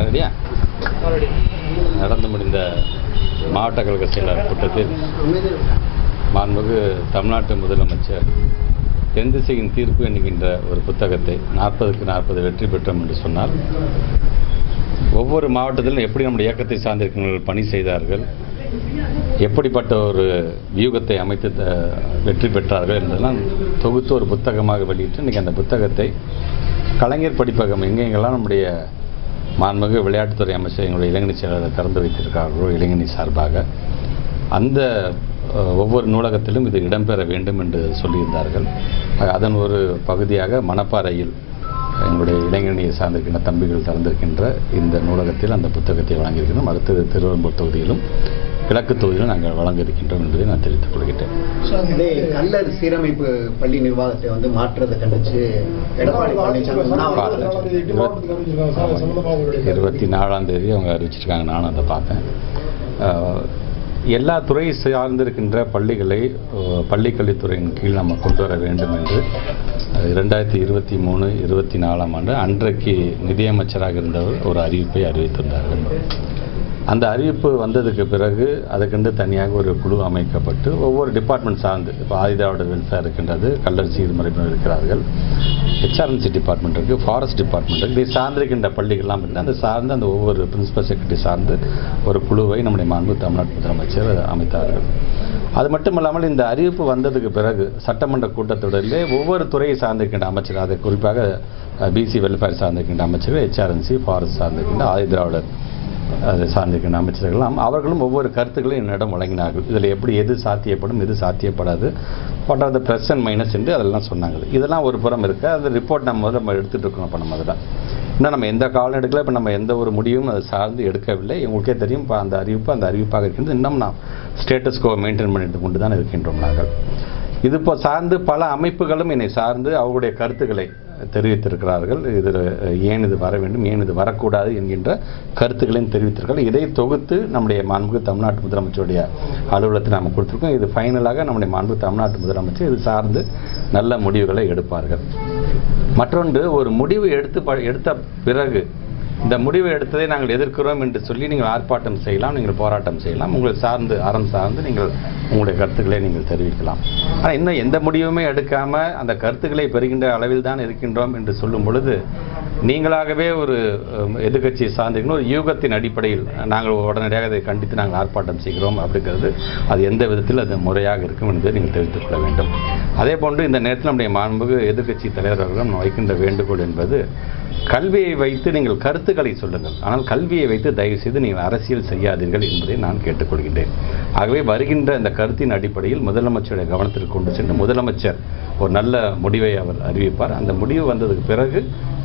ரெடியா நடந்து முடிந்த மாவட்ட கழக செயலாளர் கூட்டத்தில் மாண்புமிகு தமிழ்நாட்டு முதலமைச்சர் தென்திசையின் தீர்ப்பு என்கின்ற ஒரு புத்தகத்தை நாற்பதுக்கு நாற்பது வெற்றி பெற்றோம் என்று சொன்னார். ஒவ்வொரு மாவட்டத்திலும் எப்படி நம்முடைய இயக்கத்தை சார்ந்திருக்கிறவர்கள் பணி செய்தார்கள் எப்படிப்பட்ட ஒரு வியூகத்தை அமைத்து வெற்றி பெற்றார்கள் என்பதெல்லாம் தொகுத்து ஒரு புத்தகமாக வெளியிட்டு இன்றைக்கி அந்த புத்தகத்தை கலைஞர் படிப்பகம் எங்கெங்கெல்லாம் நம்முடைய மாண்புமிகு விளையாட்டுத்துறை அமைச்சர் எங்களுடைய இளைஞனி செயலாளர் திறந்து வைத்திருக்கிறார்களோ இளைஞனி சார்பாக அந்த ஒவ்வொரு நூலகத்திலும் இது இடம்பெற வேண்டும் என்று சொல்லியிருந்தார்கள். அதன் ஒரு பகுதியாக மணப்பாறையில் எங்களுடைய இளைஞரணியை சார்ந்திருக்கின்ற தம்பிகள் திறந்திருக்கின்ற இந்த நூலகத்தில் அந்த புத்தகத்தை வழங்கியிருக்கிறோம். அடுத்தது திருவெரும்பூர் தொகுதியிலும் கிழக்கு தொகுதியிலும் நாங்கள் வழங்க இருக்கின்றோம் என்பதை நான் தெரிவித்துக் கொள்கிறேன் கல்லர் சீரமைப்பு பள்ளி நிர்வாகத்தை வந்து மாற்றுறதை கண்டிச்சு எடப்பாடி பழனிசாமி உண்ணாவிரதம் இருபத்தி நாலாம் தேதி அவங்க அறிவிச்சிருக்காங்க. நானும் அதை பார்த்தேன். எல்லா துறை சார்ந்திருக்கின்ற பள்ளிகளை பள்ளிக்கல்வித்துறையின் கீழ் நம்ம கொண்டு வர வேண்டும் என்று இரண்டாயிரத்தி இருபத்தி மூணு இருபத்தி நாலாம் ஆண்டு அன்றைக்கு நிதியமைச்சராக இருந்தவர் ஒரு அறிவிப்பை அறிவித்திருந்தார்கள் அந்த அறிவிப்பு வந்ததுக்கு பிறகு அதுக்கென்று தனியாக ஒரு குழு அமைக்கப்பட்டு ஒவ்வொரு டிபார்ட்மெண்ட் சார்ந்து இப்போ ஆயுதாவோட வெல்ஃபேர் இருக்கின்றது கல்லர் சீர்மறைப்பினர் இருக்கிறார்கள் H R N C department இருக்குது ஃபாரஸ்ட் டிபார்ட்மெண்ட் இருக்குது இதை சார்ந்திருக்கின்ற பள்ளிகள்லாம் இருந்து அந்த சார்ந்து அந்த ஒவ்வொரு பிரின்சிபல் செக்ரட்டரி சார்ந்து ஒரு குழுவை நம்முடைய மாண்பு தமிழ்நாட்டு முதலமைச்சர் அமைத்தார்கள். அது மட்டும் இல்லாமல் இந்த அறிவிப்பு வந்ததுக்கு பிறகு சட்டமன்ற கூட்டத்தொடரிலே ஒவ்வொரு துறையை சார்ந்திருக்கின்ற அமைச்சர் அதை குறிப்பாக பிசி வெல்ஃபேர் சார்ந்திருக்கின்ற அமைச்சர் ஹெச்ஆர்என்சி ஃபாரஸ்ட் சார்ந்திருக்கின்ற ஆயுதிராவிடர் அது சார்ந்திருக்கின்ற அமைச்சர்கள்லாம் அவர்களும் ஒவ்வொரு கருத்துக்களையும் என்னிடம் வழங்கினார்கள். இதில் எப்படி எது சாத்தியப்படும் எது சாத்தியப்படாது what are the plus and minus என்று அதெல்லாம் சொன்னாங்க இதெல்லாம் ஒரு புறம் இருக்குது அந்த ரிப்போர்ட் நம்ம முதல்ல நம்ம எடுத்துகிட்டு இருக்கோம். இப்போ நம்ம அதில் இன்னும் நம்ம எந்த காலம் எடுக்கல இப்போ நம்ம எந்த ஒரு முடிவும் அதை சார்ந்து எடுக்கவில்லை. உங்களுக்கே தெரியும் இப்போ அந்த அறிவிப்பு அந்த அறிவிப்பாக இருக்கின்றது. இன்னும் நாம் ஸ்டேட்டஸ்கோ மெயின்டைன் பண்ணிட்டு கொண்டு தான் இருக்கின்றோம் நாங்கள். இது இப்போ சார்ந்து பல அமைப்புகளும் என்னை சார்ந்து அவருடைய கருத்துக்களை தெரிவித்திருக்கிறார்கள். இதில் ஏன் இது வர வேண்டும் ஏன் இது வரக்கூடாது என்கின்ற கருத்துக்களையும் தெரிவித்திருக்கிறார்கள். இதை தொகுத்து நம்முடைய மாண்புமிகு தமிழ்நாட்டு முதலமைச்சருடைய அலுவலகத்தை நாம் கொடுத்துருக்கோம். இது ஃபைனலாக நம்முடைய மாண்பு தமிழ்நாட்டு முதலமைச்சர் இது சார்ந்து நல்ல முடிவுகளை எடுப்பார்கள். மற்றொன்று ஒரு முடிவு எடுத்து ப- எடுத்த பிறகு இந்த முடிவை எடுத்ததை நாங்கள் எதிர்க்கிறோம் என்று சொல்லி நீங்கள் ஆர்ப்பாட்டம் செய்யலாம் நீங்கள் போராட்டம் செய்யலாம். உங்களை சார்ந்து அறம் சார்ந்து நீங்கள் உங்களுடைய கருத்துக்களை நீங்கள் தெரிவிக்கலாம். ஆனால் இன்னும் எந்த முடிவுமே எடுக்காமல் அந்த கருத்துக்களை பெறுகின்ற அளவில் தான் இருக்கின்றோம் என்று சொல்லும் பொழுது நீங்களாகவே ஒரு எதிர்கட்சியை எதிர்க்கட்சியை ஒரு யூகத்தின் அடிப்படையில் நாங்கள் உடனடியாக அதை கண்டித்து நாங்கள் ஆர்ப்பாட்டம் செய்கிறோம் அப்படிங்கிறது அது எந்த விதத்தில் அது முறையாக இருக்கும் என்பதை நீங்கள் தெரிவித்துக் கொள்ள வேண்டும். அதே போன்று இந்த நேரத்தில் நம்முடைய மாண்புமிகு எதிர்க்கட்சி தலைவர் வைக்கின்ற வேண்டுகோள் என்பது கல்வியை வைத்து நீங்கள் கருத்துக்களை சொல்லுங்கள். ஆனால் கல்வியை வைத்து தயவு செய்து நீங்கள் அரசியல் செய்யாதீர்கள் என்பதை நான் கேட்டுக்கொள்கின்றேன். ஆகவே வருகின்ற இந்த கருத்தின் அடிப்படையில் முதலமைச்சருடைய கவனத்திற்கு கொண்டு சென்று முதலமைச்சர் ஒரு நல்ல முடிவை அவர் அறிவிப்பார். அந்த முடிவு வந்ததுக்கு பிறகு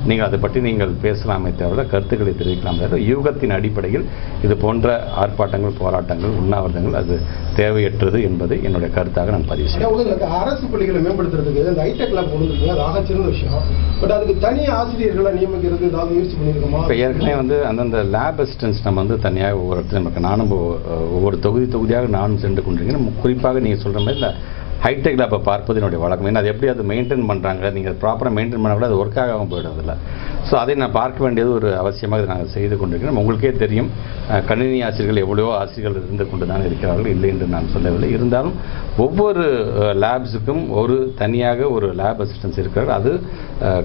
நீங்கள் அதை பற்றி நீங்கள் பேசலாமே தவிர கருத்துக்களை தெரிவிக்கலாம் தவிர யூகத்தின் அடிப்படையில் இது போன்ற ஆர்ப்பாட்டங்கள் போராட்டங்கள் உண்ணாவிரதங்கள் அது தேவையற்றது என்பதை என்னுடைய கருத்தாக நான் பதிவு செய்கிறேன். அரசு பள்ளிகளை மேம்படுத்துறதுக்கு இந்த ஹைடெக் லேப் கொண்டு அது ஆகச்சிறந்த விஷயம். பட் அதுக்கு தனி ஆசிரியர்களை நியமிக்கிறது ஏதாவது முயற்சி பண்ணியிருக்கோமா? இப்போ ஏற்கனவே வந்து அந்தந்த லேப் அசிஸ்டன்ஸ் நம்ம வந்து தனியாக ஒவ்வொரு இடத்துலையும் இருக்கு நானும் ஒவ்வொ- ஒவ்வொரு தொகுதி தொகுதியாக நானும் சென்று கொண்டிருக்கேன் குறிப்பாக நீங்கள் சொல்கிற மாதிரி இந்த ஹைடெக் லேப்பை பார்ப்பது என்னுடைய வழக்கம். ஏன்னா அது எப்படி அது மெயின்டைன் பண்ணுறாங்க நீங்கள் ப்ராப்பராக மெயின்டைன் பண்ண கூட அது ஒர்க் ஆகாமல் போயிடுறதில்ல. ஸோ அதை நான் பார்க்க வேண்டியது ஒரு அவசியமாக இதை நாங்கள் செய்து கொண்டிருக்கிறோம். உங்களுக்கே தெரியும். கணினி ஆசிரியர்கள் எவ்வளவோ ஆசிரியர்கள் இருந்து கொண்டு தான் இருக்கிறார்கள். இல்லை என்று நான் சொல்லவில்லை. இருந்தாலும் ஒவ்வொரு லேப்ஸுக்கும் ஒரு தனியாக ஒரு லேப் அசிஸ்டன்ஸ் இருக்கிறார் அது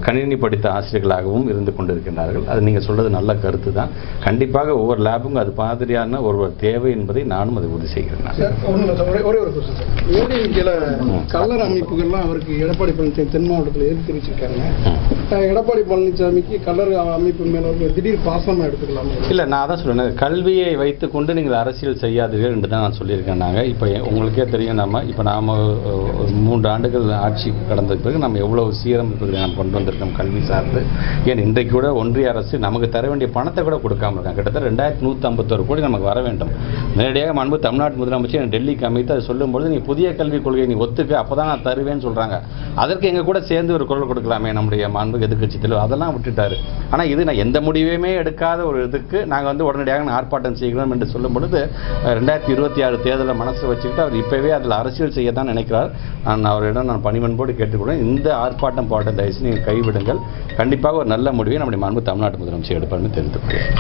கணினி படித்த ஆசிரியர்களாகவும் இருந்து கொண்டிருக்கின்றார்கள். அது நீங்கள் சொல்றது நல்ல கருத்து தான் கண்டிப்பாக ஒவ்வொரு லேபுக்கும் அது மாதிரியான ஒரு தேவை என்பதை நானும் அதை உறுதி செய்கிறேன். கல்லர் அமைப்புகள்லாம் அவருக்கு எடப்பாடி பழனிசாமி தென் மாவட்டத்தில் எதிர்த்து தெரிவிச்சிருக்காங்க எடப்பாடி பழனிசாமிக்கு கல்லர் அமைப்பு மேல திடீர் பாசமா எடுத்துக்கலாமா. இல்லை நான் அதான் சொல்றேன் கல்வியை வைத்துக்கொண்டு நீங்கள் அரசியல் செய்யாதீர்கள் என்று தான் நான் சொல்லியிருக்கேன் நாங்கள் இப்போ உங்களுக்கே தெரியும் நம்ம இப்போ நாம் மூன்று ஆண்டுகள் ஆட்சி கடந்த பிறகு நம்ம எவ்வளோ சீரமைப்புகளை நாம் கொண்டு வந்திருக்கோம் கல்வி சார்ந்து. ஏன் இன்றைக்கு கூட ஒன்றிய அரசு நமக்கு தர வேண்டிய பணத்தை கூட கொடுக்காம இருக்காங்க. கிட்டத்தட்ட ரெண்டாயிரத்தி நூற்றி ஐம்பத்தோரு கோடி நமக்கு வர வேண்டும். நேரடியாக மாண்பு தமிழ்நாட்டு முதலமைச்சர் டெல்லிக்கு அமைத்து அதை சொல்லும்பொழுது நீ புதிய கல்விக் கொள்கையை நீ ஒத்துக்க அப்போ தான் நான் தருவேன்னு சொல்கிறாங்க அதற்கு எங்கள் கூட சேர்ந்து ஒரு குரல் கொடுக்கலாமே நம்முடைய மாண்பு எதிர்கட்சி தலைவர். அதெல்லாம் விட்டுட்டாரு. ஆனால் இது நான் எந்த முடிவையுமே எடுக்காத ஒரு இதுக்கு நாங்கள் வந்து உடனடியாக நான் ஆர்ப்பாட்டம் செய்கிறோம் என்று சொல்லும் பொழுது ரெண்டாயிரத்தி இருபத்தி ஆறு தேர்தலை மனசில் வச்சுக்கிட்டு அவர் இப்போவே அதில் அரசியல் செய்ய தான் நினைக்கிறார். நான் அவரிடம் நான் பணிவன்போடு கேட்டுக்கொள்வேன் இந்த ஆர்ப்பாட்டம் போராட்டம் தயவுசு நீங்கள் கைவிடுங்கள். கண்டிப்பாக ஒரு நல்ல முடிவை நம்முடைய மாண்பு தமிழ்நாட்டு முதலமைச்சர் எடுப்பார்னு தெரிந்து கொள்கிறேன்.